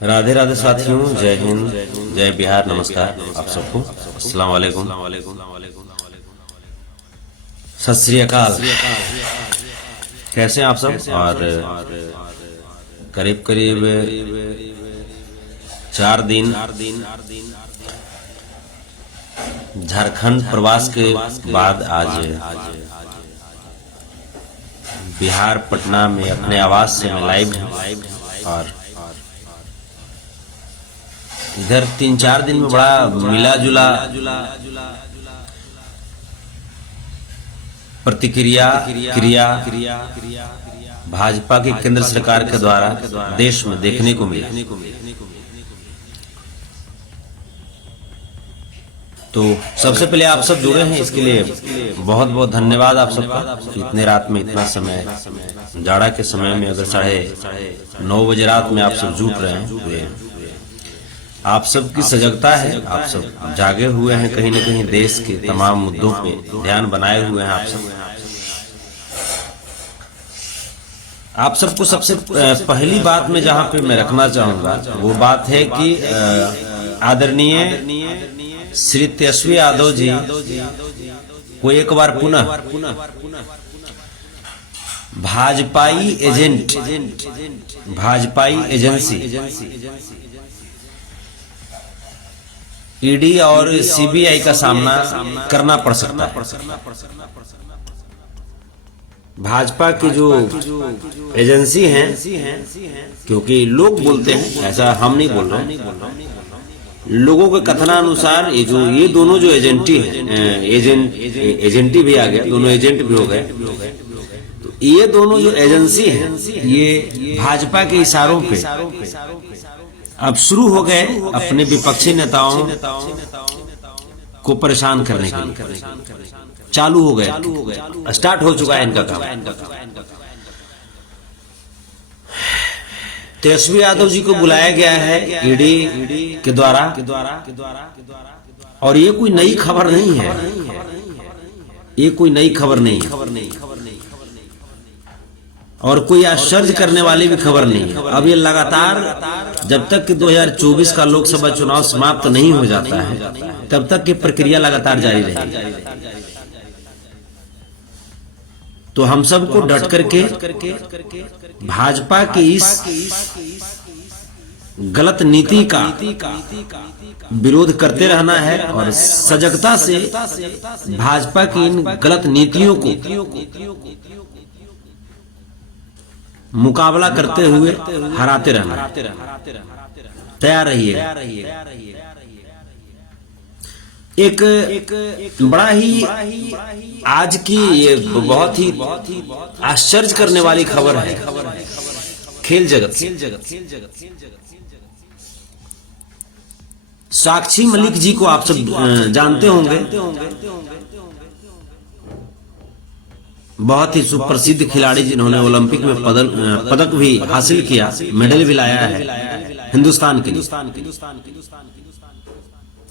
राधे राधे साथियों, जय हिंद, जय बिहार, नमस्कार आप सबको, अस्सलाम वालेकुम, सत श्री अकाल। कैसे हैं आप सब? और करीब करीब 4 दिन झारखंड प्रवास के बाद आज बिहार पटना में अपने आवास से मैं लाइव हूं। और इधर 3-4 दिन में बड़ा मिला जुला प्रतिक्रिया भाजपा की केंद्र सरकार के द्वारा देश में देखने को मिला। तो सबसे पहले आप सब जुड़े हैं, इसके लिए बहुत बहुत धन्यवाद आप सबका। इतने रात में, इतना समय, जाड़ा के समय में अगर 9:30 बजे रात में आप सब जुट रहे हैं, आप सबकी सजगता है। आप सब जागे हुए हैं, कहीं न कहीं देश के तमाम मुद्दों पे ध्यान बनाए हुए हैं आप सबको सबसे पहली बात में जहां पे मैं रखना चाहूंगा वो बात है कि आदरणीय श्री तेजस्वी यादव जी को एक बार पुनः भाजपाई एजेंट, भाजपाई एजेंसी ईडी और सीबीआई का सामना करना पड़ सकता है। भाजपा की जो एजेंसी हैं, क्योंकि लोग बोलते हैं, ऐसा हम नहीं बोल रहे हैं, लोगों के कथनानुसार ये दोनों जो एजेंटी हैं, एजेंटी भी आ गया, दोनों एजेंट भी हो गए। तो ये दोनों जो एजेंसी हैं, ये भाजपा के इशारों पे अब शुरू हो गए अपने विपक्षी नेताओं को परेशान करने के लिए। चालू हो गए, स्टार्ट हो चुका है इनका काम। तेजस्वी यादव जी को बुलाया गया है ईडी के द्वारा, और ये कोई नई खबर नहीं है, ये कोई नई खबर नहीं है और कोई आश्चर्य करने वाली भी खबर नहीं है। अब ये लगातार जब तक कि 2024 का लोकसभा चुनाव समाप्त नहीं हो जाता है, तब तक की प्रक्रिया लगातार जारी रहेगी। तो हम सबको डट करके भाजपा की इस गलत नीति का विरोध करते रहना है और सजगता से भाजपा की इन गलत नीतियों को मुकाबला करते हुए हराते रहना। तैयार रहिए। एक बड़ा ही आज की ये बहुत ही आश्चर्य करने वाली खबर है खेल जगत। साक्षी मलिक जी को आप सब जानते होंगे, बहुत ही सुप्रसिद्ध खिलाड़ी जिन्होंने ओलंपिक में पदक भी हासिल किया, मेडल भी लाया है हिंदुस्तान के लिए।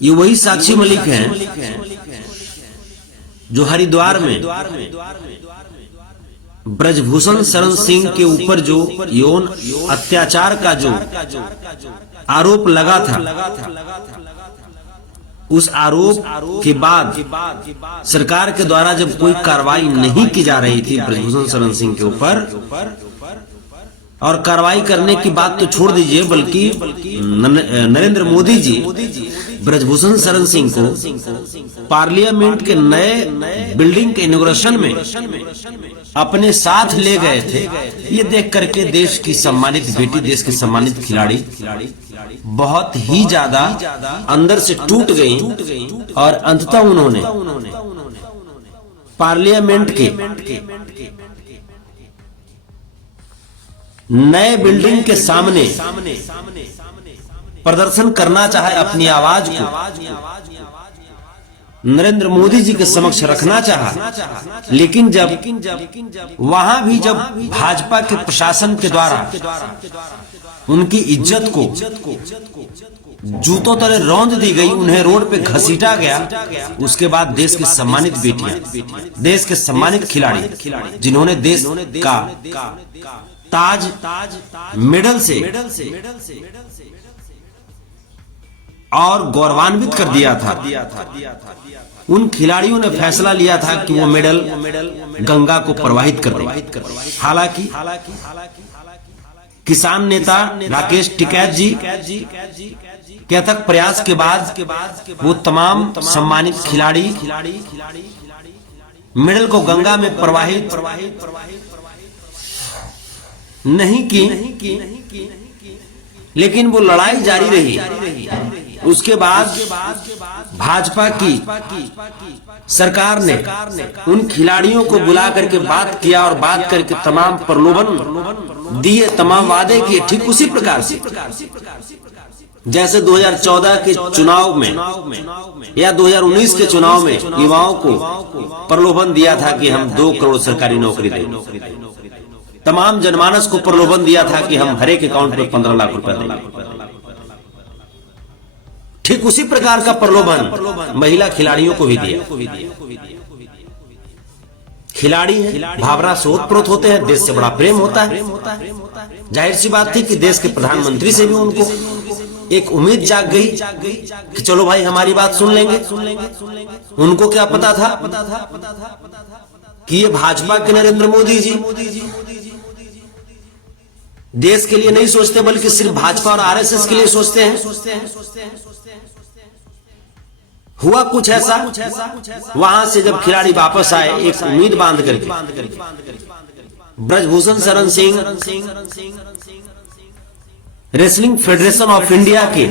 ये वही साक्षी मलिक हैं जो हरिद्वार में ब्रजभूषण शरण सिंह के ऊपर जो यौन अत्याचार का जो आरोप लगा था, उस आरोप के बाद सरकार के द्वारा जब कोई कार्रवाई नहीं की जा रही थी ब्रजभूषण शरण सिंह के ऊपर, और कार्रवाई करने की बात तो छोड़ दीजिए, बल्कि नरेंद्र मोदी जी ब्रजभूषण शरण सिंह को पार्लियामेंट के नए बिल्डिंग के इनॉग्रेशन में अपने साथ ले गए थे। ये देख करके देश की सम्मानित बेटी, देश की सम्मानित खिलाड़ी बहुत ही ज्यादा अंदर से टूट गई और अंततः उन्होंने पार्लियामेंट के नए बिल्डिंग के सामने प्रदर्शन करना चाहे, अपनी आवाज को नरेंद्र मोदी जी के समक्ष रखना चाहा, लेकिन जब वहां भी जब भाजपा के प्रशासन के द्वारा उनकी इज्जत को जूतों तले रौंद दी गई, उन्हें रोड पे घसीटा गया, उसके बाद देश की सम्मानित बेटियां, देश के सम्मानित खिलाड़ी जिन्होंने देश का ताज मेडल से और गौरवान्वित कर दिया था। उन खिलाड़ियों ने फैसला लिया था कि वो मेडल गंगा को प्रवाहित कर दें। हालांकि किसान नेता राकेश टिकैत जी के अथक प्रयास के बाद वो तमाम सम्मानित खिलाड़ी मेडल को गंगा में प्रवाहित नहीं की, लेकिन वो लड़ाई जारी रही। उसके बाद भाजपा की सरकार ने उन खिलाड़ियों को बुला करके बात किया और बात करके तमाम प्रलोभन दिए, तमाम वादे किए। ठीक उसी प्रकार से जैसे 2014 के चुनाव में या 2019 के चुनाव में युवाओं को प्रलोभन दिया था कि हम 2 करोड़ सरकारी नौकरी देंगे, तमाम जनमानस को प्रलोभन दिया था कि हम हर एक अकाउंट में 15 लाख रुपए देंगे। ठीक उसी प्रकार का प्रलोभन महिला खिलाड़ियों को भी दिया। खिलाड़ी हैं, भावना से ओतप्रोत होते हैं, देश से बड़ा प्रेम होता है। जाहिर सी बात थी कि देश के प्रधानमंत्री से भी उनको एक उम्मीद जाग गई कि चलो भाई हमारी बात सुन लेंगे। उनको क्या पता था कि ये भाजपा के नरेंद्र मोदी जी देश के लिए नहीं सोचते, बल्कि सिर्फ भाजपा और आरएसएस के लिए सोचते हैं। हुआ कुछ ऐसा, वहां से जब खिलाड़ी वापस आए एक उम्मीद बांध करके, Brijbhushan Sharan Singh wrestling federation of India के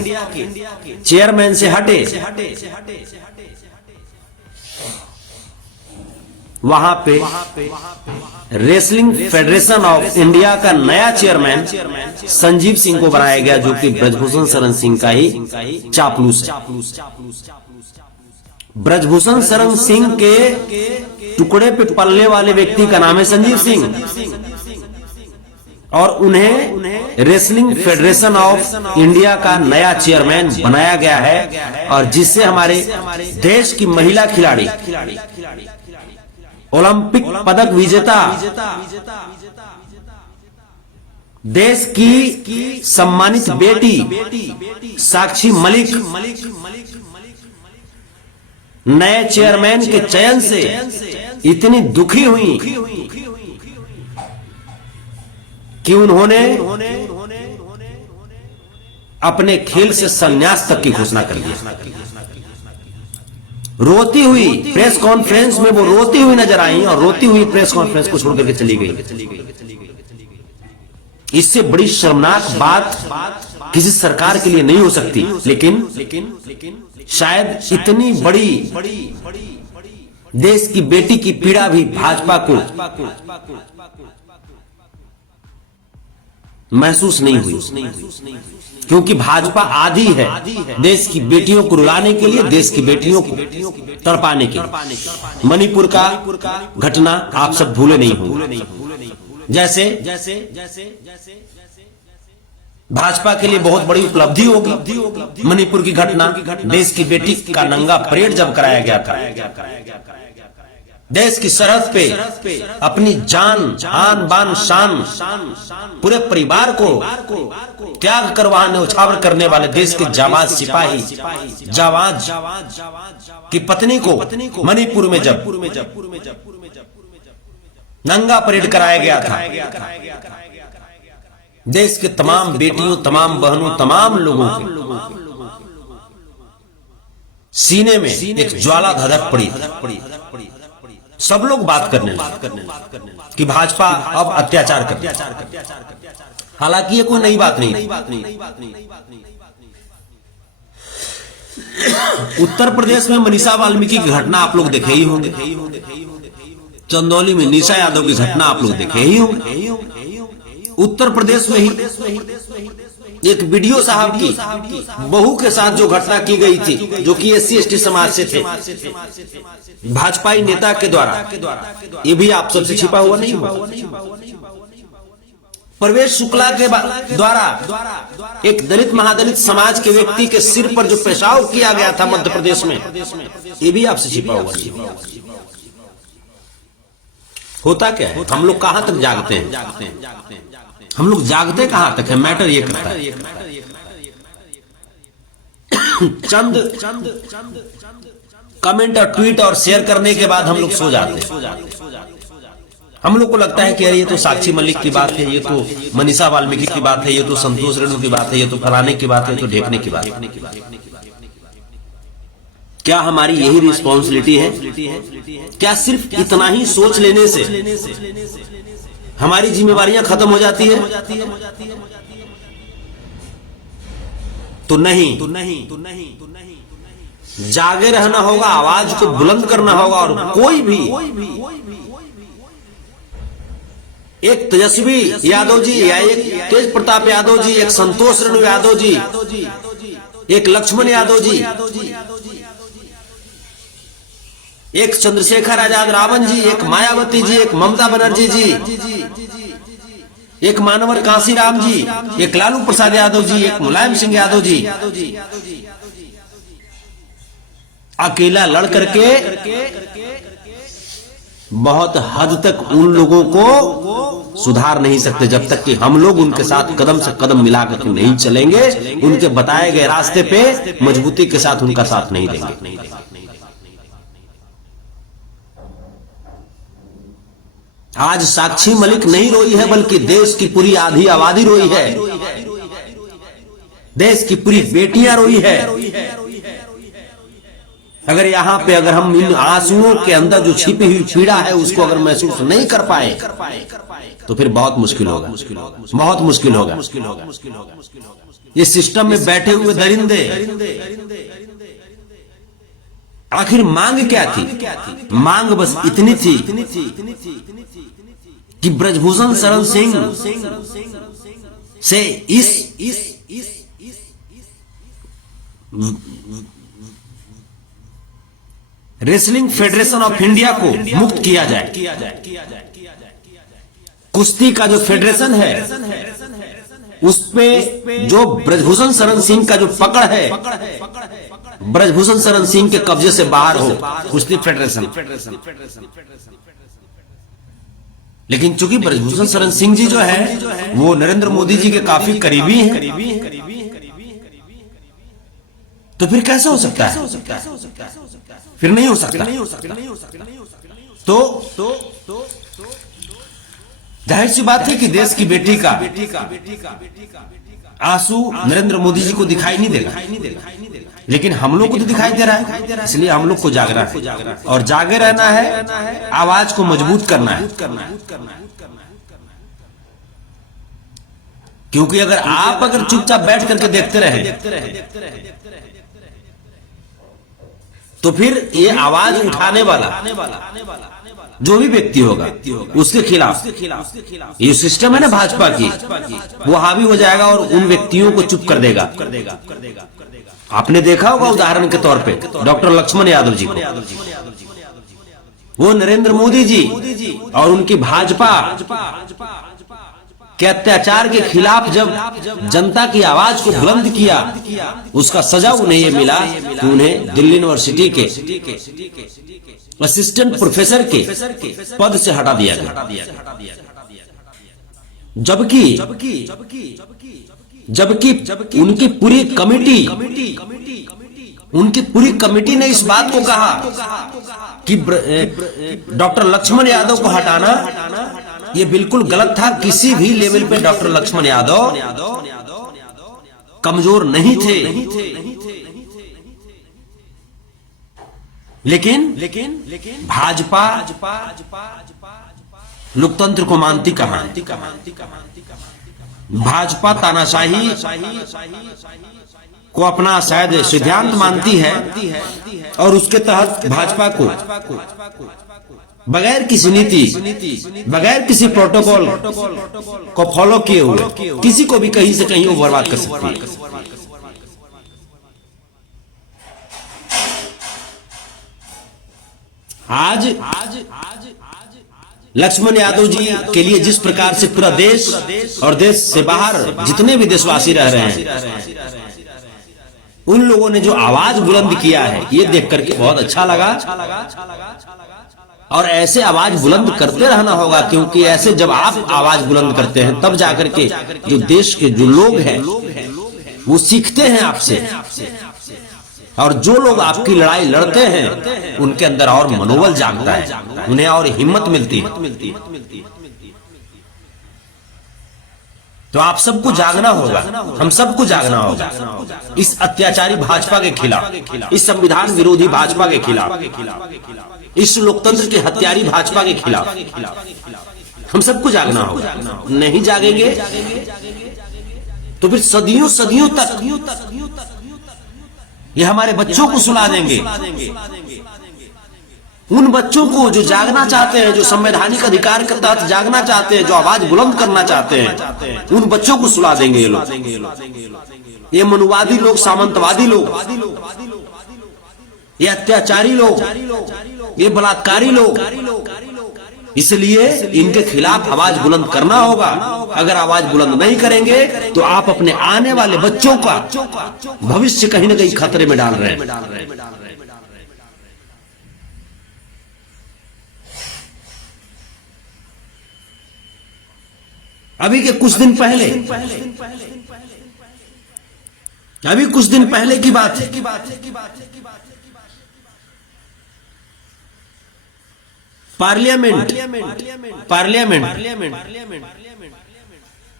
चेयरमैन से हटे। वहां पे रेसलिंग फेडरेशन ऑफ इंडिया का नया चेयरमैन संजीव सिंह को बनाया गया, जो कि ब्रजभूषण शरण सिंह का ही चापलूस है। ब्रजभूषण शरण सिंह के टुकड़े पे पलने वाले व्यक्ति का नाम है संजीव सिंह, और उन्हें रेसलिंग फेडरेशन ऑफ इंडिया का नया चेयरमैन बनाया गया है। और जिससे हमारे देश की महिला खिलाड़ी, ओलंपिक पदक विजेता, देश की सम्मानित बेटी साक्षी मलिक नए चेयरमैन के चयन से इतनी दुखी हुई कि उन्होंने अपने खेल से संन्यास तक की घोषणा कर दी। रोती हुई प्रेस कॉन्फ्रेंस में वो रोती हुई नजर आई और रोती हुई प्रेस कॉन्फ्रेंस को छोड़ करके चली गई। इससे बड़ी शर्मनाक बात किसी सरकार के लिए नहीं हो सकती, लेकिन शायद इतनी बड़ी देश की बेटी की पीड़ा भी भाजपा को महसूस नहीं हुई, क्योंकि भाजपा आदी है देश की बेटियों को रुलाने के लिए, देश की बेटियों को तड़पाने के लिए। मणिपुर का घटना आप सब भूले नहीं होंगे। जैसे भाजपा के लिए बहुत बड़ी उपलब्धि होगी मणिपुर की घटना, देश की बेटी का नंगा परेड जब कराया गया था, देश की सरहद पे अपनी जान, आन बान शान, पूरे परिवार को त्याग कर वहां न्यौछावर करने वाले देश के जाबाज सिपाही, जाबाज की पत्नी को मणिपुर में जब नंगा परेड कराया गया था, देश के तमाम बेटियों, तमाम बहनों, तमाम लोगों के सीने में एक ज्वाला धधक पड़ी। सब लोग बात करने लगे कि भाजपा अब अत्याचार करती है। हालांकि ये कोई नई बात नहीं। उत्तर प्रदेश में मनीषा वाल्मीकि की घटना आप लोग देखे ही होंगे, चंदौली में निशा यादव की घटना आप लोग देखे ही होंगे। उत्तर प्रदेश में ही एक बीडीओ साहब की बहू के साथ जो घटना की गई थी, जो कि SC/ST समाज से थे, भाजपाई नेता के द्वारा, ये भी आप सबसे छिपा हुआ नहीं हुआ। प्रवेश शुक्ला के द्वारा एक दलित महादलित समाज के व्यक्ति के सिर पर जो पेशाब किया गया था मध्य प्रदेश में, ये भी आपसे छिपा हुआ नहीं। होता क्या है, हम लोग कहां तक जागते हैं। हम लोग जागते कहां तक है, मैटर ये करता है। चंद कमेंट और ट्वीट और शेयर करने के बाद हम लोग सो जाते हैं। हम लोग को लगता है कि यार ये तो साक्षी मलिक की बात है, ये तो मनीषा वाल्मीकि की बात है, ये तो संतोष रेणु की बात है, ये तो फलाने की बात है, ये तो ढेकने की बात है। क्या हमारी यही रिस्पॉन्सिबिलिटी है? क्या सिर्फ इतना ही सोच लेने से हमारी जिम्मेवारियां खत्म हो जाती है? तो नहीं, जागे रहना होगा, आवाज को बुलंद करना होगा। और कोई भी एक तेजस्वी यादव जी या एक तेज प्रताप यादव जी, एक संतोष रेणु यादव जी, एक लक्ष्मण यादव जी, एक चंद्रशेखर आजाद रावण जी, एक मायावती जी, एक ममता बनर्जी जी, एक मानवर कांसीराम जी, एक लालू प्रसाद यादव जी, एक मुलायम सिंह यादव जी, अकेला लड़ करके बहुत हद तक उन लोगों को सुधार नहीं सकते, जब तक कि हम लोग उनके साथ कदम से कदम मिलाकर के नहीं चलेंगे, उनके बताए गए रास्ते पे मजबूती के साथ उनका साथ नहीं देंगे। आज साक्षी मलिक नहीं रोई है, बल्कि देश की पूरी आधी आबादी रोई है, देश की पूरी बेटियां रोई है। अगर यहां पे अगर हम इन आंसुओं के अंदर जो छिपी हुई पीड़ा है उसको अगर महसूस नहीं कर पाए तो फिर बहुत मुश्किल होगा, बहुत मुश्किल होगा। ये सिस्टम में बैठे हुए दरिंदे, आखिर मांग क्या थी? मांग बस इतनी थी कि ब्रजभूषण शरण सिंह से इस रेसलिंग फेडरेशन ऑफ इंडिया को मुक्त किया जाए। कुश्ती का जो फेडरेशन है उस पे जो ब्रजभूषण शरण सिंह का जो पकड़ है, ब्रजभूषण शरण सिंह के कब्जे से बाहर हो कुश्ती फेडरेशन। लेकिन चूंकि ब्रजभूषण शरण सिंह जी जो है वो नरेंद्र मोदी जी के काफी करीबी हैं, तो फिर कैसे हो सकता है? फिर नहीं हो सकता। तो जाहिर सी बात है कि देश की बेटी का आंसू नरेंद्र मोदी जी को दिखाई नहीं देगा, लेकिन हम लोग को तो दिखाई दे रहा है। इसलिए हम लोग को जागना है और जागे रहना है, आवाज को मजबूत करना है। क्योंकि अगर चुपचाप बैठ करके देखते रहे तो फिर ये आवाज उठाने वाला जो भी व्यक्ति होगा उसके खिलाफ ये सिस्टम है ना भाजपा की, वो हावी हो जाएगा और उन व्यक्तियों को चुप कर देगा। आपने देखा होगा उदाहरण के तौर पे डॉक्टर लक्ष्मण यादव जी को, वो नरेंद्र मोदी जी और उनकी भाजपा के अत्याचार के खिलाफ जब जनता की आवाज को बुलंद किया, उसका सजा उन्हें ये मिला कि उन्हें दिल्ली यूनिवर्सिटी के असिस्टेंट प्रोफेसर के पद से हटा दिया गया। जबकि उनकी पूरी कमेटी ने इस बात को कहा कि डॉक्टर लक्ष्मण यादव को हटाना ये बिल्कुल गलत था। किसी भी लेवल पे डॉक्टर लक्ष्मण यादव कमजोर नहीं थे, लेकिन भाजपा लोकतंत्र को मानती कहां है? भाजपा तानाशाही को अपना शायद सिद्धांत मानती है और उसके तहत भाजपा को बगैर किसी नीति, बगैर किसी प्रोटोकॉल को फॉलो किए हुए किसी को भी कहीं से कहीं वो बर्बाद कर सकती है। आज लक्ष्मण यादव जी के लिए जिस प्रकार से पूरा देश और देश से बाहर जितने भी देशवासी रह रहे हैं, उन लोगों ने जो आवाज बुलंद किया है ये देख करके बहुत अच्छा लगा। और ऐसे आवाज बुलंद करते रहना होगा, क्योंकि ऐसे जब आप आवाज बुलंद करते हैं तब जाकर के जो देश के जो लोग हैं वो सीखते हैं आपसे, और जो लोग आपकी लड़ाई लड़ते हैं उनके अंदर और मनोबल जागता है, उन्हें और हिम्मत मिलती है। तो आप सबको जागना होगा, हम सबको जागना होगा इस अत्याचारी भाजपा के खिलाफ, इस संविधान विरोधी भाजपा के खिलाफ, इस लोकतंत्र के हत्यारी भाजपा के खिलाफ हम सबको जागना होगा। नहीं जागेंगे तो फिर सदियों सदियों तक ये हमारे बच्चों को सुला देंगे, उन बच्चों को जो जागना चाहते हैं, जो संवैधानिक अधिकार के तहत जागना चाहते हैं, जो आवाज बुलंद करना चाहते हैं, उन बच्चों को सुला देंगे ये लोग, ये मनुवादी लोग, सामंतवादी लोग, ये अत्याचारी लोग, ये बलात्कारी लोग। इसलिए इनके खिलाफ आवाज बुलंद करना होगा। अगर आवाज बुलंद नहीं करेंगे तो आप अपने आने वाले बच्चों का भविष्य कहीं ना कहीं खतरे में डाल रहे हैं। अभी के कुछ दिन पहले, अभी कुछ दिन पहले की बात है, पार्लियामेंट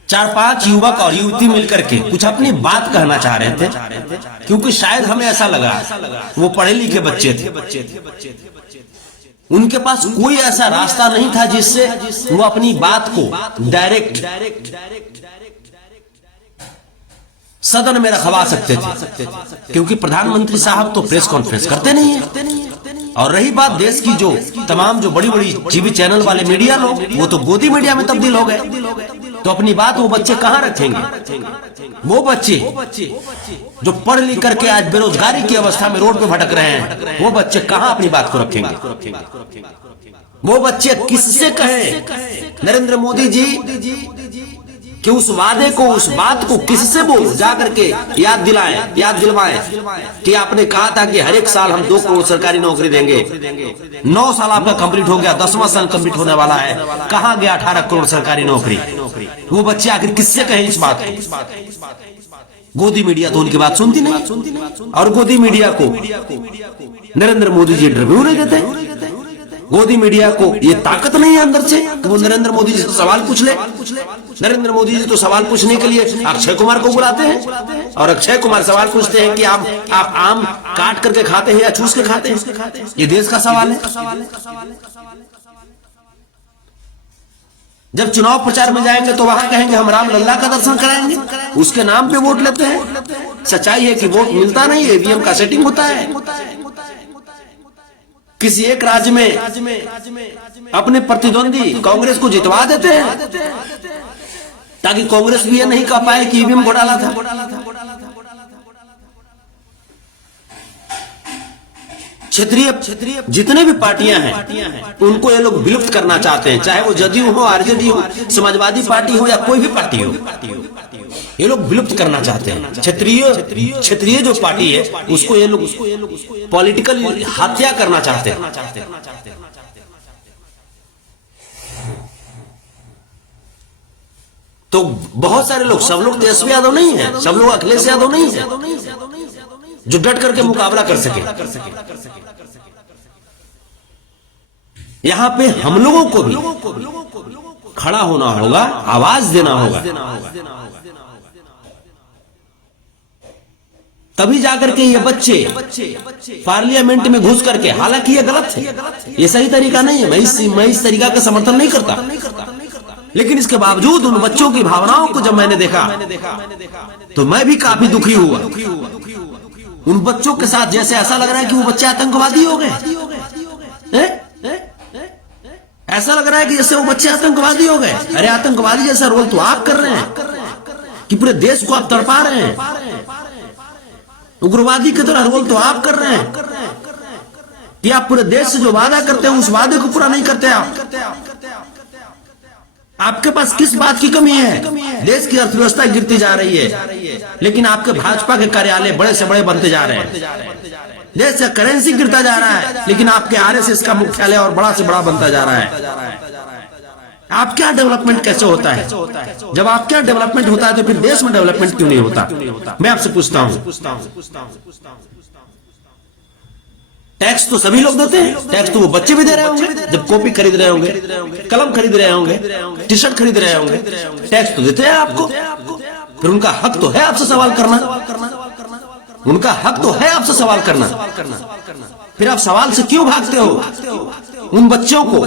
4-5 युवक और युवती मिलकर के कुछ अपनी बात कहना चाह रहे थे, क्योंकि शायद हमें ऐसा लगा वो पढ़े लिखे बच्चे थे, उनके पास कोई ऐसा रास्ता नहीं था जिससे वो अपनी बात को डायरेक्ट सदन में रखवा सकते थे, क्योंकि प्रधानमंत्री साहब तो प्रेस कॉन्फ्रेंस करते नहीं है। और रही बात देश की, जो तमाम जो बड़ी बड़ी टीवी चैनल वाले मीडिया लोग, वो तो गोदी मीडिया में तब्दील हो गए, तो अपनी बात वो बच्चे कहां रखेंगे? वो बच्चे जो पढ़ लिख करके आज बेरोजगारी की अवस्था में रोड पे भटक रहे हैं, वो बच्चे कहां अपनी बात को रखेंगे? वो बच्चे किससे कहें नरेंद्र मोदी जी कि उस वादे को, उस बात को किससे वो जाकर के याद दिलवाएं कि आपने कहा था कि हर एक साल हम 2 करोड़ सरकारी नौकरी देंगे। 9 साल आपका कंप्लीट हो गया, 10वां साल कंप्लीट होने वाला है, कहां गया 18 करोड़ सरकारी नौकरी? वो बच्चे आखिर किससे कहें इस बात को? गोदी मीडिया तो उनकी बात सुनती नहीं, और गोदी मीडिया को नरेंद्र मोदी जी इंटरव्यू नहीं देते। गोदी मीडिया को ये ताकत नहीं है अंदर से कि वो नरेंद्र मोदी जी से सवाल पूछ ले। नरेंद्र मोदी जी तो सवाल पूछने के लिए अक्षय कुमार को बुलाते हैं, और अक्षय कुमार सवाल पूछते हैं कि आप आम काट करके खाते हैं या चूस के खाते हैं? ये देश का सवाल है। जब चुनाव प्रचार में जाएंगे तो वहां कहेंगे हम राम लल्ला का दर्शन कराएंगे, उसके नाम पे वोट लेते हैं। सच्चाई है कि वोट मिलता नहीं, ईवीएम का सेटिंग होता है। किसी एक राज्य में अपने प्रतिद्वंदी कांग्रेस को जितवा देते हैं, ताकि कांग्रेस भी ये नहीं कह पाए कि ईवीएम घोटाला था। क्षेत्रीय जितने भी पार्टियां हैं उनको ये लोग विलुप्त करना चाहते हैं, चाहे वो जदयू हो, आरजेडी हो, समाजवादी पार्टी हो या कोई भी पार्टी हो, ये लोग विलुप्त करना चाहते हैं। क्षेत्रीय जो पार्टी है उसको ये लोग पॉलिटिकल हत्या करना चाहते हैं। तो बहुत सारे लोग, सब लोग तेजस्वी यादव नहीं है, सब लोग अखिलेश यादव नहीं है जो डट करके मुकाबला कर सके। यहां पे हम लोगों को भी खड़ा होना होगा, आवाज देना होगा, तभी जाकर के ये बच्चे पार्लियामेंट में घुस करके, हालांकि ये गलत है, ये सही तरीका नहीं है, मैं इस तरीका का समर्थन नहीं करता, लेकिन इसके बावजूद उन बच्चों की भावनाओं को जब मैंने देखा तो मैं भी काफी दुखी हुआ। उन बच्चों के साथ जैसे ऐसा लग रहा है कि वो बच्चे आतंकवादी हो गए। ऐसा लग रहा है कि जैसे वो बच्चे आतंकवादी हो गए। अरे आतंकवादी जैसा रोल तो आप कर रहे हैं कि पूरे देश को आप तड़पा रहे हैं। उग्रवादी की तरह रोल तो आप कर रहे हैं कि आप पूरे देश से जो वादा करते हैं उस वादे को पूरा नहीं करते। आपके पास किस बात की कमी है? देश की अर्थव्यवस्था गिरती जा रही है, लेकिन आपके भाजपा के कार्यालय बड़े से बड़े बनते जा रहे हैं। देश का करेंसी गिरता जा रहा है, लेकिन आपके आरएसएस का मुख्यालय और बड़ा से बड़ा बनता जा रहा है। आप क्या डेवलपमेंट कैसे होता है? जब आप क्या डेवलपमेंट होता है तो फिर देश में डेवलपमेंट क्यों नहीं होता? मैं आपसे पूछता हूं। टैक्स तो सभी लोग देते हैं, टैक्स तो वो बच्चे भी दे रहे होंगे जब कॉपी खरीद रहे होंगे, कलम खरीद रहे होंगे, टी शर्ट खरीद रहे होंगे, टैक्स तो देते हैं आपको। फिर उनका हक तो है आपसे सवाल करना, उनका हक तो है आपसे सवाल करना। फिर आप सवाल से क्यों भागते हो? उन बच्चों को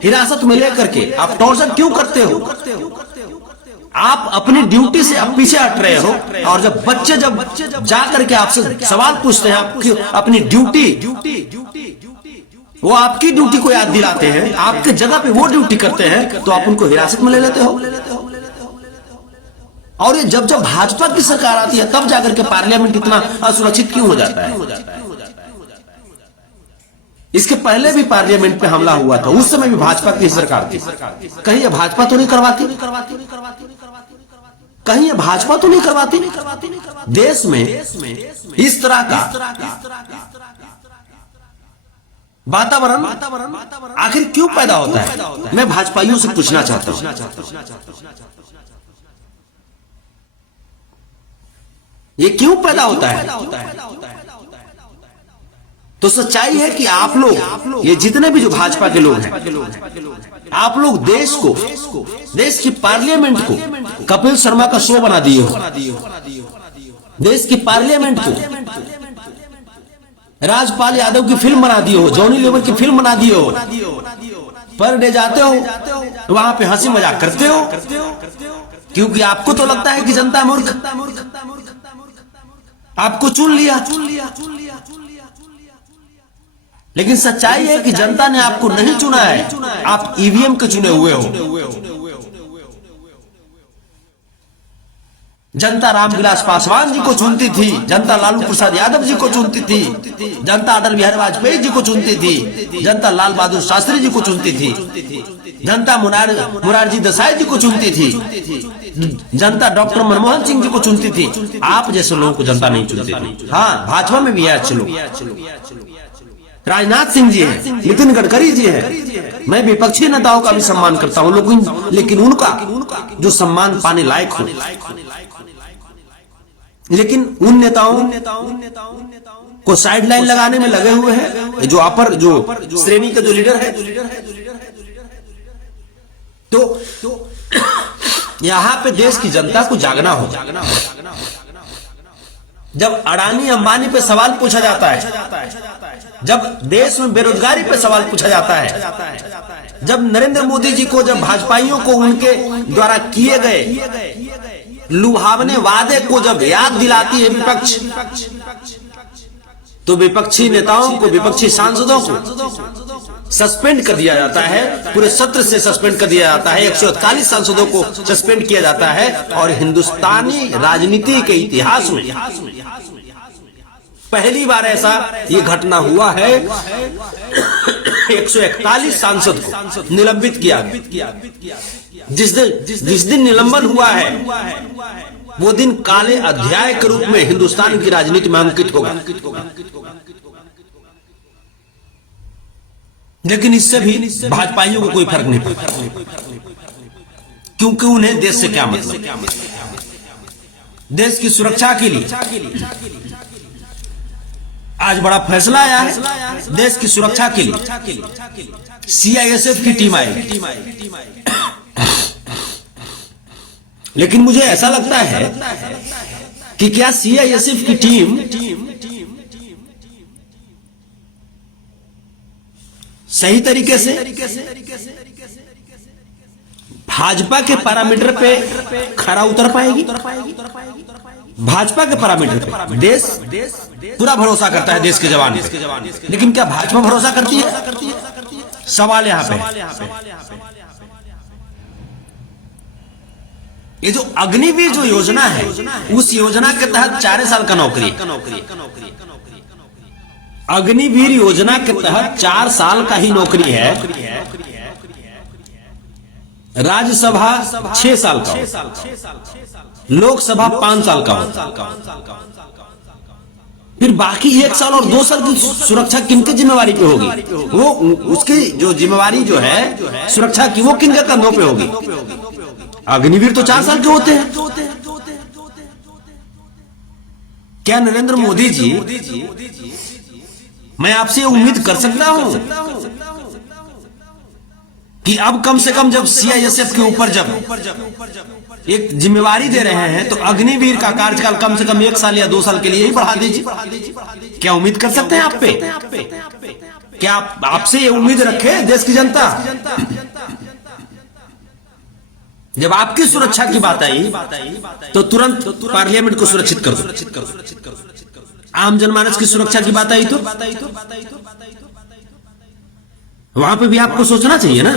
हिरासत में लेकर के आप टॉर्चर क्यों करते हो? आप अपनी ड्यूटी से आप पीछे हट रहे हो, और जब बच्चे जाकर के आपसे सवाल पूछते हैं आपकी अपनी ड्यूटी, वो आपकी ड्यूटी को याद दिलाते हैं, आपके जगह पे वो ड्यूटी करते हैं, तो आप उनको हिरासत में ले लेते हो। और ये जब भाजपा की सरकार आती है तब जाकर के पार्लियामेंट इतना असुरक्षित क्यों हो जाता है? इसके पहले भी पार्लियामेंट पे हमला हुआ था, उस समय भी भाजपा की सरकार थी। कहीं ये भाजपा तो नहीं करवाती? कहीं ये भाजपा तो नहीं करवाती? देश में इस तरह का वातावरण आखिर क्यों पैदा होता है? मैं भाजपाइयों से पूछना चाहता हूं, ये क्यों पैदा होता है? तो सच्चाई है कि आप लोग, ये जितने भी जो भाजपा के लोग हैं, आप लोग देश को, देश की पार्लियामेंट को कपिल शर्मा का शो बना दिए हो। देश की पार्लियामेंट को राजपाल यादव की फिल्म बना दिए हो, जॉनी लीवर की फिल्म बना दिए हो। पर डे जाते हो वहां पे हंसी मजाक करते हो, क्योंकि आपको तो लगता है कि जनता मूर्ख, आपको चुन लिया। लेकिन सच्चाई है कि जनता ने आपको नहीं चुना है, आप ईवीएम के चुने हुए हो। जनता रामविलास पासवान जी को चुनती थी, जनता लालू प्रसाद यादव जी को चुनती थी, जनता अटल बिहारी वाजपेयी जी को चुनती थी, जनता लाल बहादुर शास्त्री जी को चुनती थी, जनता मुरारजी देसाई जी को चुनती थी, जनता डॉक्टर मनमोहन सिंह जी को चुनती थी। आप जैसे लोगों को जनता नहीं चुनती थी। हाँ, भाजपा में भी है अच्छे लोग, राजनाथ सिंह जी हैं, नितिन गडकरी जी हैं। मैं विपक्षी नेताओं का भी सम्मान करता हूं, लेकिन उनका जो सम्मान पाने लायक हो। लेकिन उन नेताओं को साइडलाइन लगाने में लगे हुए हैं जो अपर, जो श्रेणी के जो लीडर है। तो यहां पे देश की जनता को जागना हो। जब अडानी अंबानी पे सवाल पूछा जाता है, जब देश में बेरोजगारी पे सवाल पूछा जाता है, जब नरेंद्र मोदी जी को, जब भाजपाइयों को उनके द्वारा किए गए लुभावने वादे को जब याद दिलाती है विपक्ष, तो विपक्षी नेताओं को, विपक्षी सांसदों को सस्पेंड कर दिया जाता है, पूरे सत्र से सस्पेंड कर दिया जाता है। 141 सांसदों को सस्पेंड किया जाता है। और हिंदुस्तानी राजनीति के इतिहास में पहली बार ऐसा ये घटना हुआ है, 141 सांसद को निलंबित किया गया। जिस दिन निलंबन हुआ है वो दिन काले अध्याय के रूप में हिंदुस्तान की राजनीति में अंकित होगा। लेकिन इससे भी भाजपाइयों को कोई फर्क नहीं पड़ता, क्योंकि उन्हें देश से क्या मतलब। देश की सुरक्षा के लिए आज बड़ा फैसला आया है। देश की सुरक्षा के लिए सीआईएसएफ की टीम आई, लेकिन मुझे ऐसा लगता है कि क्या सीआईएसएफ की टीम सही तरीके से भाजपा के पैरामीटर पे खरा उतर पाएगी? भाजपा के पैरामीटर पे देश पूरा भरोसा करता है देश के जवान पे, लेकिन क्या भाजपा भरोसा करती है? सवाल यहां पे। ये जो अग्निवीर जो योजना है, उस योजना के तहत 4 साल का नौकरी, अग्निवीर योजना के तहत 4 साल का ही नौकरी है। राज्यसभा 6 साल का हो, लोकसभा 5 साल का हो। फिर बाकी 1 साल और 2 साल की सुरक्षा किनके जिम्मेवारी पे होगी? वो उसकी जो जिम्मेवारी जो है सुरक्षा की, वो किनके कंधों पे होगी? अग्निवीर तो 4 साल के होते हैं। क्या नरेंद्र मोदी जी, मैं आपसे उम्मीद कर सकता हूं कि अब कम से कम जब सीआईएसएफ के ऊपर जब एक जिम्मेवारी दे रहे हैं तो अग्निवीर का कार्यकाल कम से कम 1 साल या 2 साल के लिए ही बढ़ा दीजिए? क्या उम्मीद कर सकते हैं आप पे? क्या आपसे ये उम्मीद रखे देश की जनता? जब आपकी सुरक्षा की बात आई तो तुरंत पार्लियामेंट को सुरक्षित कर दो। आम जनमानस की सुरक्षा की बात आई तो वहां पे भी आपको सोचना चाहिए ना,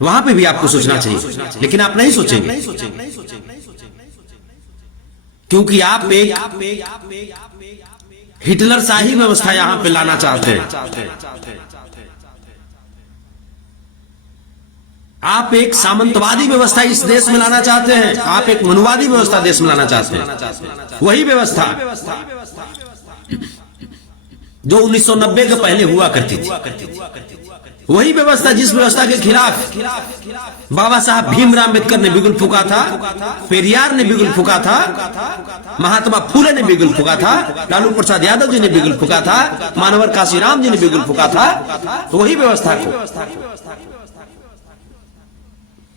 वहां पे भी आपको सोचना चाहिए, लेकिन आप नहीं सोचेंगे क्योंकि आप एक हिटलर शाही व्यवस्था यहां पे लाना चाहते हैं। आप एक सामंतवादी व्यवस्था इस देश में लाना चाहते हैं, आप एक मनुवादी व्यवस्था देश में लाना चाहते हैं। वही व्यवस्था जो 1990 के पहले हुआ करती थी, वही व्यवस्था जिस व्यवस्था के खिलाफ बाबा साहब भीमराव अम्बेडकर ने बिगुल फूका था, पेरियार ने बिगुल फूका था, महात्मा फूले ने बिगुल फूका था, लालू प्रसाद यादव जी ने बिगुल फूका था, मानवर काशीराम जी ने बिगुल फूका था। तो वही व्यवस्था को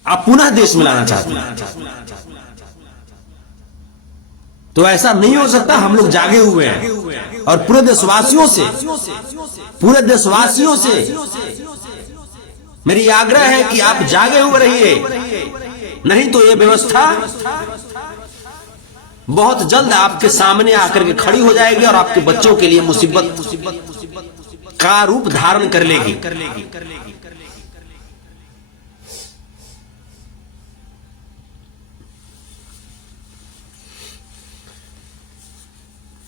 आप पुनः देश में लाना चाहते हैं। तो ऐसा नहीं हो सकता। हम लोग जागे हुए हैं और पूरे देशवासियों से मेरी आग्रह है कि आप जागे हुए रहिए, नहीं तो ये व्यवस्था बहुत जल्द आपके सामने आकर के खड़ी हो जाएगी और आपके बच्चों के लिए मुसीबत का रूप धारण कर लेगी।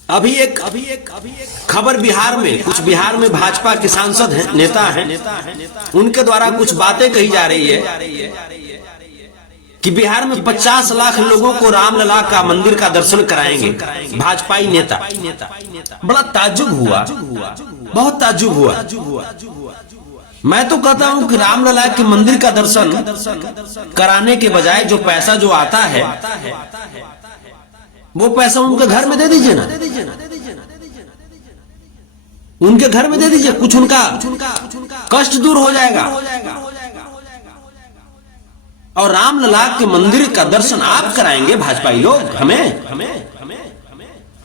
अभी एक खबर बिहार में भाजपा के सांसद हैं, नेता हैं, उनके द्वारा कुछ बातें कही जा रही है कि बिहार में 50 लाख लोगों को रामलला का मंदिर का दर्शन कराएंगे भाजपाई नेता। बड़ा ताज्जुब हुआ, बहुत ताज्जुब हुआ। मैं तो कहता हूं कि रामलला के मंदिर का दर्शन कराने के बजाय जो पैसा जो आता है वो पैसा उनके घर में दे दीजिए ना, उनके घर में दे दीजिए, कुछ उनका कष्ट दूर हो जाएगा। और रामलला के मंदिर का दर्शन आप कराएंगे भाजपाई लोग, हमें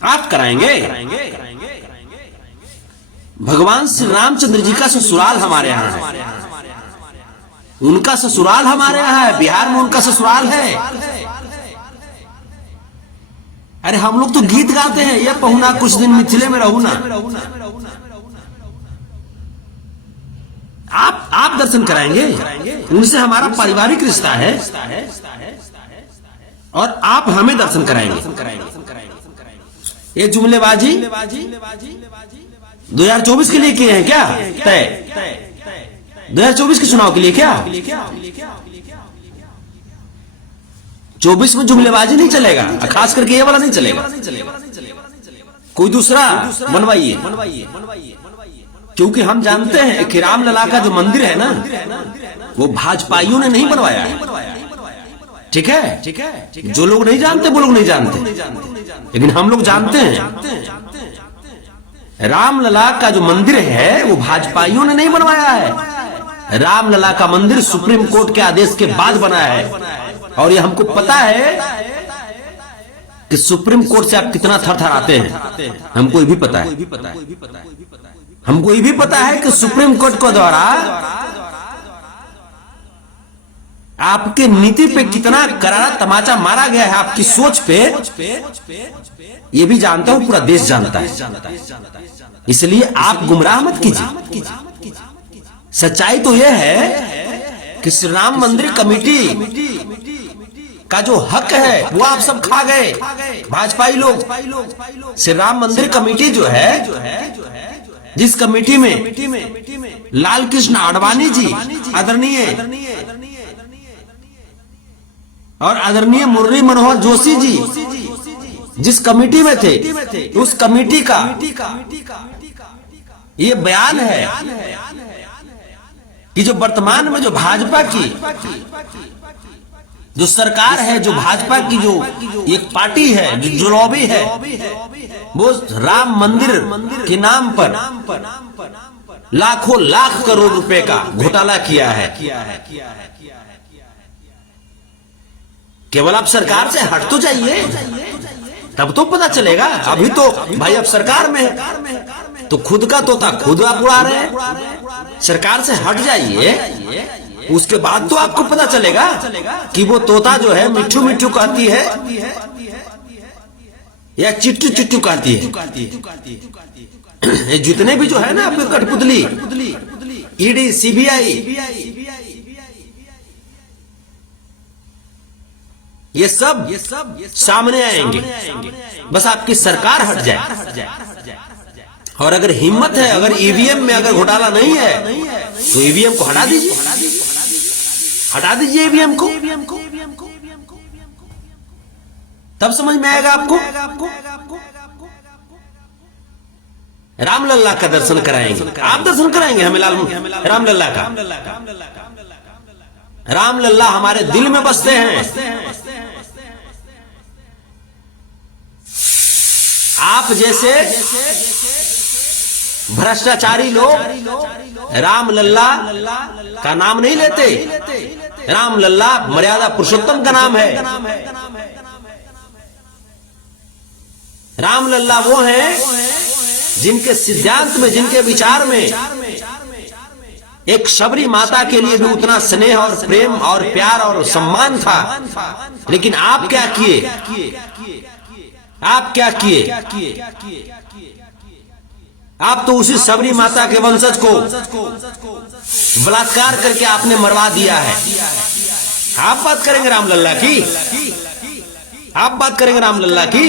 आप कराएंगे। भगवान श्री रामचंद्र जी का ससुराल हमारे यहाँ है, उनका ससुराल हमारे यहाँ है, बिहार में उनका ससुराल है। अरे हम लोग तो गीत गाते हैं, ये पहुना कुछ दिन मिथिले में रहू ना। आप दर्शन कराएंगे, उनसे हमारा पारिवारिक रिश्ता है और आप हमें दर्शन कराएंगे। ये जुमलेबाजी 2024 के लिए किए हैं क्या तय? 2024 के चुनाव के लिए क्या? 24 में जुमलेबाजी नहीं चलेगा, खास करके ये वाला नहीं चलेगा। कोई दूसरा बनवाइए, क्योंकि हम जानते हैं कि रामलला का जो मंदिर है ना, वो भाजपाइयों ने नहीं बनवाया है। ठीक है, जो लोग नहीं जानते वो लोग नहीं जानते, लेकिन हम लोग जानते हैं रामलला का जो मंदिर है वो भाजपाइयों ने नहीं बनवाया है। रामलला का मंदिर सुप्रीम कोर्ट के आदेश के बाद बना है और ये हमको पता है कि सुप्रीम कोर्ट से आप कितना थरथराते हैं। हमको ये भी पता है, हमको ये भी पता है कि सुप्रीम कोर्ट के द्वारा आपके नीति पे कितना करारा तमाचा मारा गया है, आपकी सोच पे ये भी जानता हूं, पूरा देश जानता है। इसलिए आप गुमराह मत कीजिए। सच्चाई तो यह है कि श्री राम मंदिर कमेटी का जो हक है वो आप सब खा गए भाजपाई लोग। श्री राम मंदिर कमेटी जो है, जिस कमेटी में लाल कृष्ण आडवाणी जी आदरणीय और आदरणीय मुरली मनोहर जोशी जी जिस कमेटी में थे, उस कमेटी का ये बयान है कि जो वर्तमान में जो भाजपा की जो सरकार है, जो भाजपा की जो एक पार्टी है, जो लॉबी है, वो राम मंदिर के नाम पर लाखों लाख करोड़ रुपए का घोटाला किया है। केवल आप सरकार से हट तो जाइए, तब तो पता चलेगा। अभी तो भाई अब सरकार में है तो खुद का तोता खुद आप उड़ा रहे हैं। सरकार से हट जाइए, उसके बाद तो आपको पता चलेगा कि वो तोता जो है मिट्ठू मिट्ठू कहती है या चिट्टू चिट्टू कहती है। जितने भी जो है ना आपके कठपुतली, ईडी, सीबीआई, ये सब सामने आएंगे, बस आपकी सरकार हट जाए। और अगर हिम्मत है, अगर ईवीएम में अगर घोटाला नहीं है तो ईवीएम को हटा दीजिए, हटा दीजिए ईवीएम को, तब समझ में आएगा आपको। रामलल्ला का दर्शन कराएंगे, आप दर्शन कराएंगे हमें रामलल्ला का। रामलल्ला हमारे दिल में बसते हैं। आप जैसे भ्रष्टाचारी लोग रामलल्ला का नाम नहीं लेते। रामलल्ला मर्यादा पुरुषोत्तम का नाम है। रामलल्ला वो हैं जिनके सिद्धांत में, जिनके विचार में एक शबरी माता के लिए भी उतना स्नेह और प्रेम और प्यार और सम्मान था। लेकिन आप क्या किए? आप क्या किए? आप तो उसी शबरी माता के वंशज को बलात्कार करके आपने मरवा दिया है। आप बात करेंगे रामलल्ला की? आप बात करेंगे रामलल्ला की?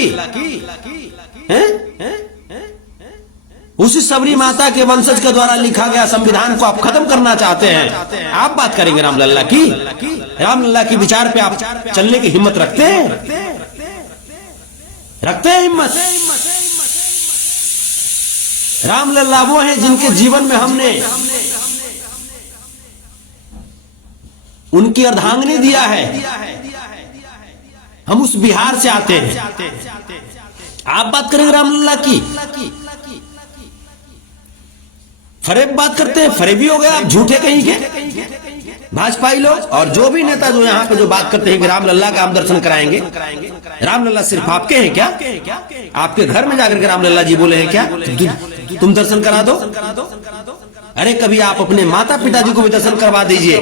हैं? उसी शबरी माता के वंशज के द्वारा लिखा गया संविधान को आप खत्म करना चाहते हैं। आप बात करेंगे रामलल्ला की? रामलल्ला के विचार पे आप चलने की हिम्मत रखते हैं? रखते हैं हिम्मत? रामलल्ला वो हैं जिनके जीवन में हमने उनकी अर्धांगिनी दिया है। हम उस बिहार से आते हैं। आप बात करेंगे रामलल्ला की? फरेब बात करते हैं, फरेबी हो गए आप, झूठे कहीं के भाजपाई लोग। और जो भी नेता जो यहाँ पे जो बात करते हैं कि रामलल्ला का हम दर्शन कराएंगे, रामलल्ला सिर्फ आपके हैं क्या? आपके घर में जाकर के रामलल्ला जी बोले हैं क्या तुम दर्शन करा दो? अरे कभी आप अपने माता पिता जी को भी दर्शन करवा दीजिए।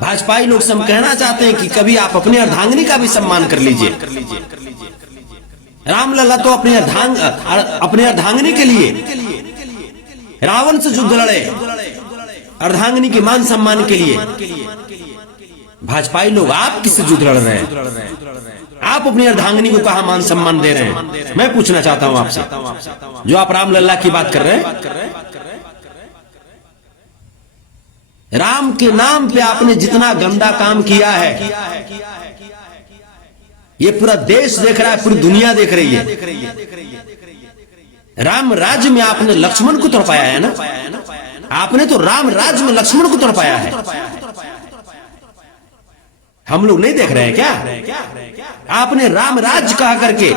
भाजपाई लोग सब कहना चाहते हैं कि कभी आप अपने अर्धांगिनी का भी सम्मान कर लीजिए। रामलल्ला तो अपने अर्धांगिनी के लिए रावण से युद्ध लड़े, अर्धांगिनी के मान सम्मान के लिए। भाजपाई लोग आप किससे युद्ध लड़ रहे हैं? आप अपनी अर्धांगिनी को कहा मान सम्मान दे रहे हैं? मैं पूछना चाहता हूं आपसे, जो आप रामलल्ला की बात कर रहे हैं, राम के नाम पे आपने जितना गंदा काम किया है, ये पूरा देश देख रहा है, पूरी दुनिया देख रही है। राम राज्य में आपने लक्ष्मण को तड़पाया है ना? आपने तो राम राज्य में लक्ष्मण को तड़पाया है। हम लोग नहीं देख रहे हैं क्या? आपने राम राज्य कहा करके,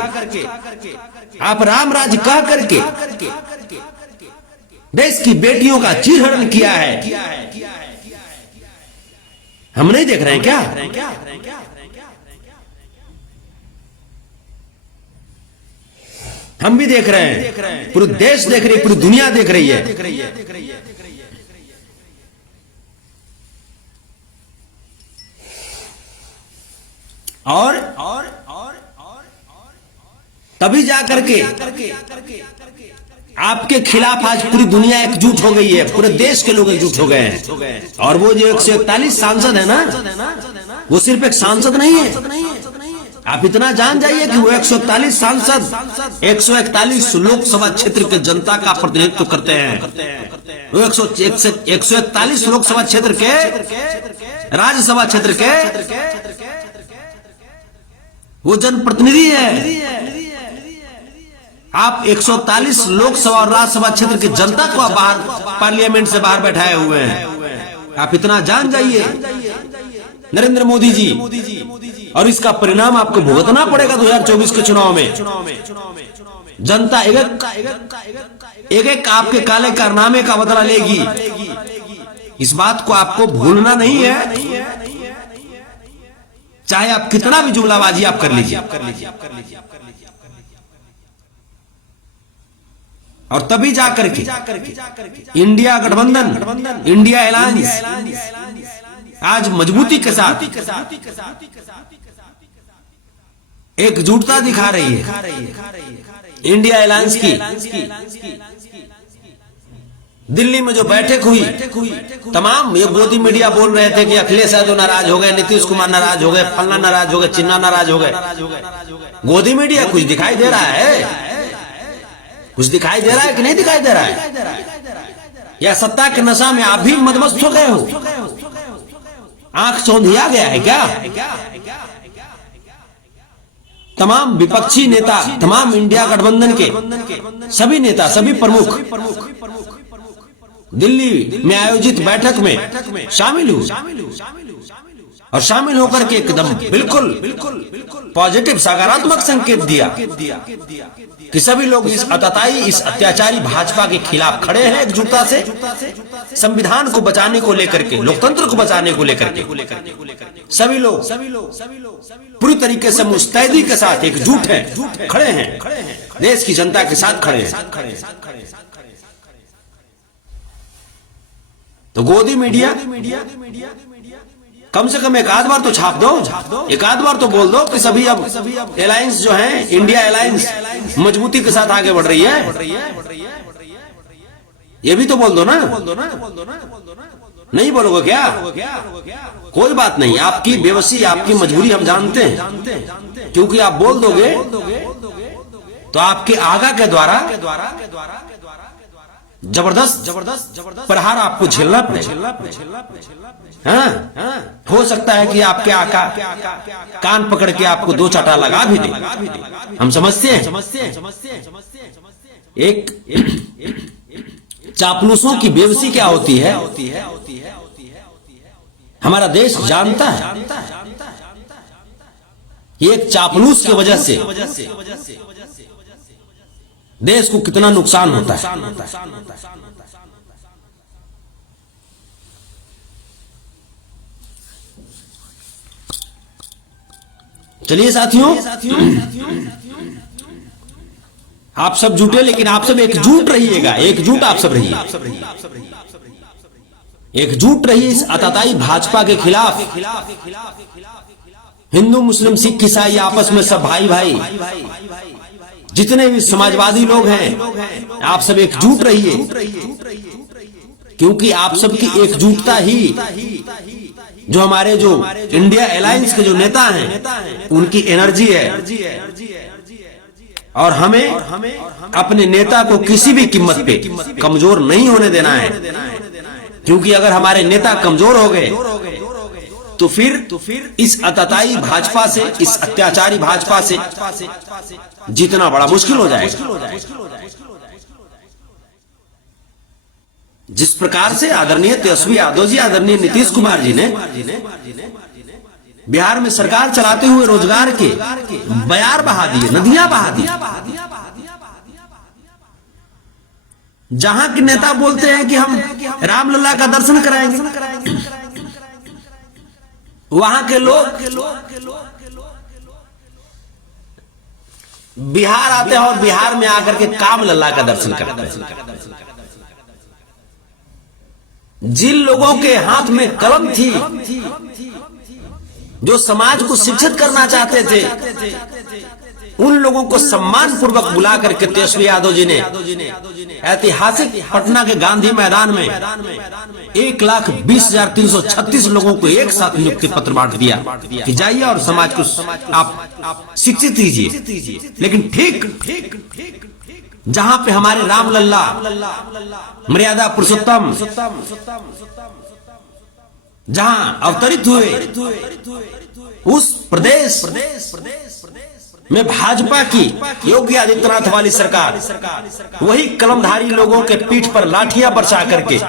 आप राम राज्य कहा करके देश की बेटियों का चीरहरण किया है। हम नहीं देख रहे हैं क्या? हम भी देख रहे हैं, पूरे देश देख रही है, पूरी दुनिया देख रही है। और तभी जाकर के आपके खिलाफ आज पूरी दुनिया एकजुट हो गई है, पूरे देश के लोग एकजुट हो गए हैं। और वो जो 141 सांसद है ना, वो सिर्फ एक सांसद नहीं है। आप इतना जान जाइए कि वो 141 सांसद 141 लोकसभा क्षेत्र के जनता का प्रतिनिधित्व करते हैं। वो 141 लोकसभा क्षेत्र के, राज्यसभा क्षेत्र के वो जनप्रतिनिधि है। आप 143 लोकसभा और राज्यसभा क्षेत्र की जनता को आप बाहर पार्लियामेंट से बाहर बैठाए हुए हैं। आप इतना जान जाइए नरेंद्र मोदी जी, और इसका परिणाम आपको भुगतना पड़ेगा 2024 के चुनाव में। जनता एक एक आपके काले कारनामे का बदला लेगी। इस बात को आपको भूलना नहीं है, चाहे आप कितना भी जुमलाबाजी आप कर लीजिए। और तभी जाकर के इंडिया गठबंधन, इंडिया अलायंस आज मजबूती के साथ एकजुटता दिखा रही है। इंडिया अलायंस की दिल्ली में जो बैठक हुई, तमाम ये गोदी मीडिया बोल रहे थे कि अखिलेश यादव नाराज हो गए, नीतीश कुमार नाराज हो गए, फलना नाराज हो गए, चिन्ना नाराज हो गए। गोदी मीडिया कुछ दिखाई दे रहा है? कुछ दिखाई दे रहा है कि नहीं दिखाई दे रहा है? या सत्ता के नशा में आप भी मदमस्त हो गए हो? आंख चौंधिया गया है क्या? तमाम विपक्षी नेता, तमाम इंडिया गठबंधन के सभी नेता, सभी प्रमुख दिल्ली में आयोजित बैठक में शामिल हुए और शामिल होकर के एकदम बिल्कुल पॉजिटिव सकारात्मक संकेत दिया कि सभी लोग इस अतताई, इस अत्याचारी भाजपा के खिलाफ खड़े हैं एकजुटता से, संविधान को बचाने को लेकर के, लोकतंत्र को बचाने को लेकर के सभी लोग पूरी तरीके से मुस्तैदी के साथ एकजुट हैं, खड़े हैं, देश की जनता के साथ खड़े हैं। तो गोदी मीडिया कम से कम एक आध बार तो छाप दो, एक आध बार तो बोल दो कि सभी अब अलायंस जो है, इंडिया अलायंस मजबूती के साथ आगे बढ़ रही है। ये भी तो बोल दो ना। नहीं बोलोगे क्या? कोई बात नहीं, आपकी बेबसी, आपकी मजबूरी हम जानते हैं, क्योंकि आप बोल दोगे तो आपके आगा के द्वारा जबरदस्त प्रहार आपको झेलना पड़ेगा। हाँ, हो सकता है कि आपके आका कान पकड़ के आपको दो चाटा लगा भी दे। हम समझते हैं एक चापलूसों की बेबसी क्या होती है, हमारा देश जानता है। एक चापलूस की वजह से देश को कितना नुकसान होता है। चलिए साथियों, आप सब जुटे, लेकिन आप सब एकजुट रहिएगा, एकजुट आप सब रहिए, एकजुट रहिए इस अतताई भाजपा के खिलाफ। हिंदू, मुस्लिम, सिख, ईसाई आपस में सब भाई भाई, जितने भी समाजवादी लोग हैं, आप सब एकजुट रहिए, क्योंकि आप सबकी एकजुटता ही जो हमारे जो इंडिया अलायंस के जो नेता हैं उनकी एनर्जी है। और हमें अपने नेता को किसी भी कीमत पे कमजोर नहीं होने देना है, क्योंकि अगर हमारे नेता कमजोर हो गए तो फिर इस अतताई भाजपा से, इस अत्याचारी भाजपा से जीतना बड़ा मुश्किल हो जाएगा। जिस प्रकार से आदरणीय तेजस्वी यादव जी, आदरणीय नीतीश कुमार जी ने बिहार में सरकार चलाते हुए रोजगार के बयार बहा दिए, नदियां बहा दी। जहां के नेता बोलते हैं कि हम रामलला का दर्शन कराएंगे, वहां के लोग बिहार आते हैं और बिहार में आकर के काम लल्ला का दर्शन करते हैं। जिन लोगों के हाथ में कलम थी, जो समाज को शिक्षित करना चाहते थे, उन लोगों को सम्मान पूर्वक बुला करके तेजस्वी यादव जी ने ऐतिहासिक पटना के गांधी मैदान में 1,20,336 लोगों को एक साथ नियुक्ति पत्र बांट दिया कि जाइए और समाज को आप शिक्षित कीजिए। लेकिन ठीक जहां पे हमारे रामलल्ला, मर्यादा पुरुषोत्तम जहां अवतरित हुए, उस प्रदेश में भाजपा की योगी आदित्यनाथ वाली सरकार वही कलमधारी लोगों के पीठ पर लाठियां बरसा करके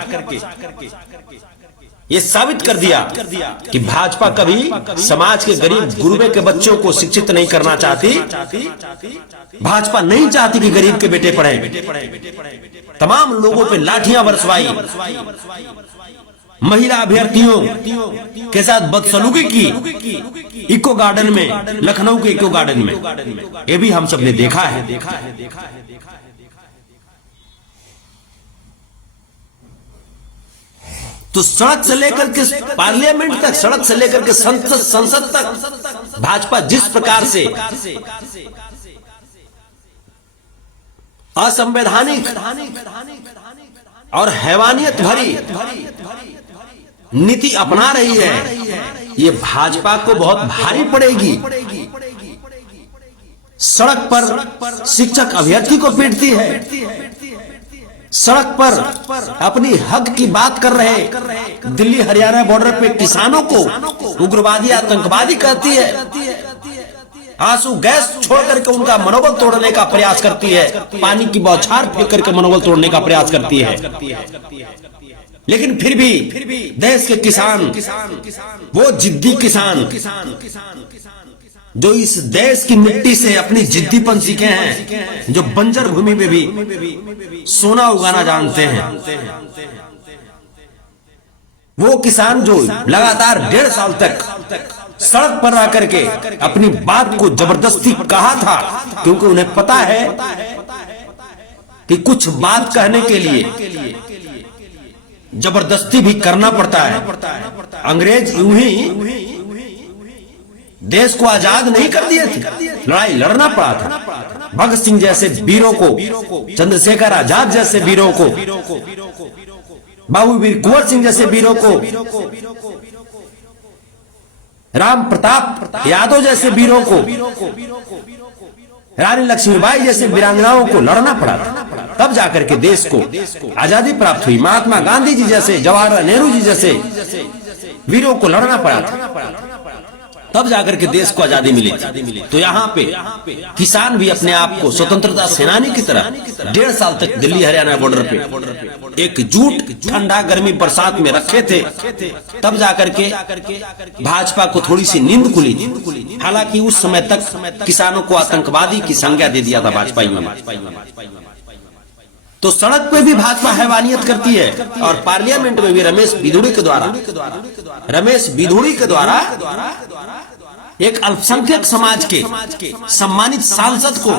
ये साबित कर दिया कि भाजपा कभी समाज के गरीब गुरबे के बच्चों को शिक्षित नहीं करना चाहती। भाजपा नहीं चाहती कि गरीब के बेटे पढ़े। तमाम लोगों पे लाठियां बरसवाई, महिला अभ्यर्थियों के साथ बदसलूकी की इको गार्डन में, लखनऊ के इको गार्डन में। ये भी हम सब ने देखा है। तो सड़क से लेकर के पार्लियामेंट तक, सड़क से लेकर के संसद तक भाजपा जिस प्रकार से असंवैधानिक और हैवानियत भरी नीति अपना रही है, ये भाजपा को बहुत भारी पड़ेगी। सड़क पर शिक्षक अभ्यर्थी को पीटती है, सड़क पर अपनी हक की बात कर रहे दिल्ली हरियाणा बॉर्डर पे किसानों को उग्रवादी आतंकवादी कहती है, आंसू गैस छोड़ करके उनका मनोबल तोड़ने का प्रयास करती है, पानी की बौछार फेंक करके मनोबल तोड़ने का प्रयास करती है। लेकिन फिर भी देश के किसान, वो जिद्दी किसान जो इस देश की मिट्टी से अपनी जिद्दीपन सीखे हैं, जो बंजर भूमि में भी सोना उगाना जानते हैं, वो किसान जो लगातार 1.5 साल तक सड़क पर रह करके अपनी बात को जबरदस्ती कहा था, क्योंकि उन्हें पता है कि कुछ बात कहने के लिए जबरदस्ती भी करना पड़ता है। अंग्रेज यूं ही देश को आजाद नहीं कर दिए थे, लड़ाई लड़ना पड़ा था। भगत सिंह जैसे वीरों को, चंद्रशेखर आजाद जैसे वीरों को, बाबू वीर कुंवर सिंह जैसे वीरों को, राम प्रताप यादव जैसे वीरों को, रानी लक्ष्मीबाई जैसे वीरांगनाओं को लड़ना पड़ा था। तब जाकर के देश को आजादी प्राप्त हुई। महात्मा गांधी जी जैसे, जवाहरलाल नेहरू जी जैसे वीरों को लड़ना पड़ा था, तब जाकर के देश को आजादी मिली। तो यहाँ पे किसान भी अपने आप को स्वतंत्रता सेनानी की तरह 1.5 साल तक दिल्ली हरियाणा बॉर्डर पे एकजुट ठंडा गर्मी बरसात में रखे थे। तब जाकर के भाजपा को थोड़ी सी नींद खुली। हालांकि उस समय तक किसानों को आतंकवादी की संज्ञा दे दिया था भाजपाइयों ने। तो सड़क पे भी भाजपा हैवानियत करती है, और पार्लियामेंट में भी रमेश बिधूड़ी के द्वारा एक अल्पसंख्यक समाज के सम्मानित सांसद को,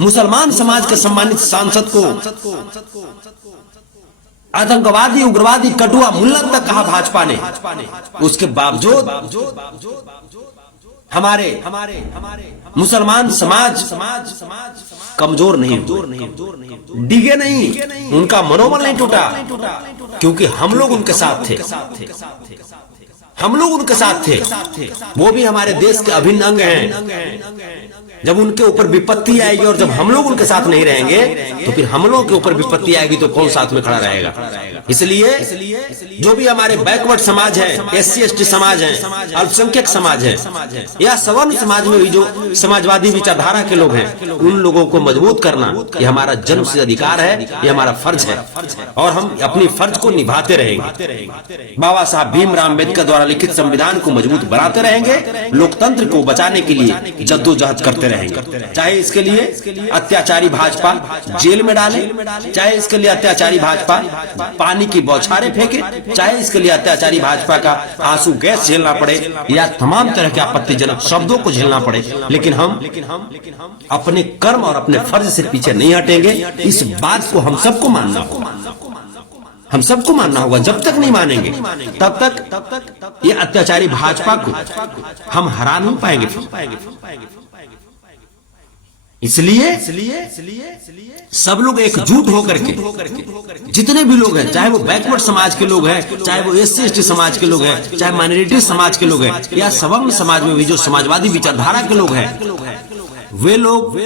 मुसलमान समाज के सम्मानित सांसद को आतंकवादी, उग्रवादी, कटुआ, मुल्लक तक कहा भाजपा ने। उसके बावजूद हमारे मुसलमान समाज कमजोर नहीं, डिगे नहीं, उनका मनोबल नहीं टूटा, क्योंकि हम लोग उनके साथ थे। हम लोग उनके साथ थे, वो भी हमारे देश के अभिन्न अंग हैं। जब उनके ऊपर विपत्ति आएगी और जब हम लोग उनके साथ नहीं रहेंगे, तो फिर हम लोगों के ऊपर विपत्ति आएगी तो कौन साथ में खड़ा रहेगा। इसलिए जो भी हमारे बैकवर्ड समाज है, SC ST समाज है, अल्पसंख्यक समाज है, या सवर्ण समाज में भी जो समाजवादी विचारधारा के लोग हैं, उन लोगों को मजबूत करना ये हमारा जन्मसिद्ध अधिकार है, ये हमारा फर्ज है, और हम अपनी फर्ज को निभाते रहेंगे। बाबा साहब भीमराव अम्बेडकर द्वारा लिखित संविधान को मजबूत बनाते रहेंगे, लोकतंत्र को बचाने के लिए जद्दोजहद करते रहेंगे। चाहे इसके लिए अत्याचारी भाजपा जेल में डाले, चाहे इसके लिए अत्याचारी भाजपा पानी की बौछारें फेंके, चाहे इसके लिए अत्याचारी भाजपा का आंसू गैस झेलना पड़े, या तमाम तरह के आपत्तिजनक शब्दों को झेलना पड़े, लेकिन हम अपने कर्म और अपने फर्ज से पीछे नहीं हटेंगे। इस बात को हम सबको मानना होगा, हम सबको मानना होगा। जब तक नहीं मानेंगे तब तक ये अत्याचारी भाजपा को हम हरा नहीं पाएंगे। इसलिए सब लोग एकजुट होकर के, जितने भी लोग हैं, चाहे वो बैकवर्ड समाज के लोग हैं, चाहे वो SC ST समाज के लोग हैं, चाहे माइनॉरिटी समाज के लोग हैं, या सवर्ण समाज में भी जो समाजवादी विचारधारा के लोग हैं, वे लोग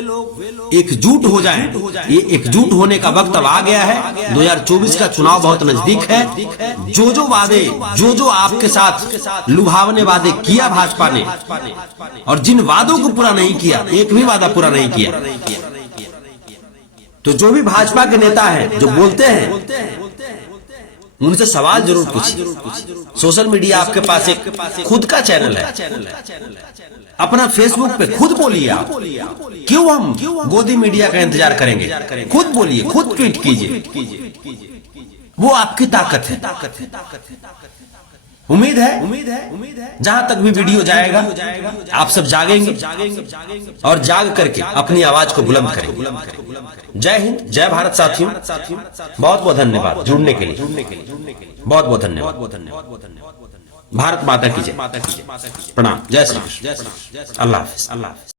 एकजुट हो जाएं। ये एकजुट होने का वक्त अब आ गया है। 2024 का चुनाव बहुत नजदीक है। जो वादे जो आपके साथ लुभावने वादे किया भाजपा ने, और जिन वादों को पूरा नहीं किया, एक भी वादा पूरा नहीं किया, तो जो भी भाजपा के नेता हैं जो बोलते हैं उनसे सवाल जरूर पूछिए। सोशल मीडिया आपके पास एक खुद का चैनल है, अपना फेसबुक पे खुद बोलिए आप। क्यों हम गोदी मीडिया का इंतजार करेंगे? खुद बोलिए, खुद ट्वीट कीजिए, वो आपकी ताकत है। उम्मीद है जहां तक भी वीडियो जाएगा आप सब जागेंगे और जाग करके अपनी आवाज को बुलंद करेंगे। जय हिंद, जय भारत साथियों। बहुत बहुत धन्यवाद जुड़ने के लिए। बहुत बहुत धन्यवाद। भारत माता की जय। प्रणाम। जय श्री कृष्ण। अल्लाह हाफिज।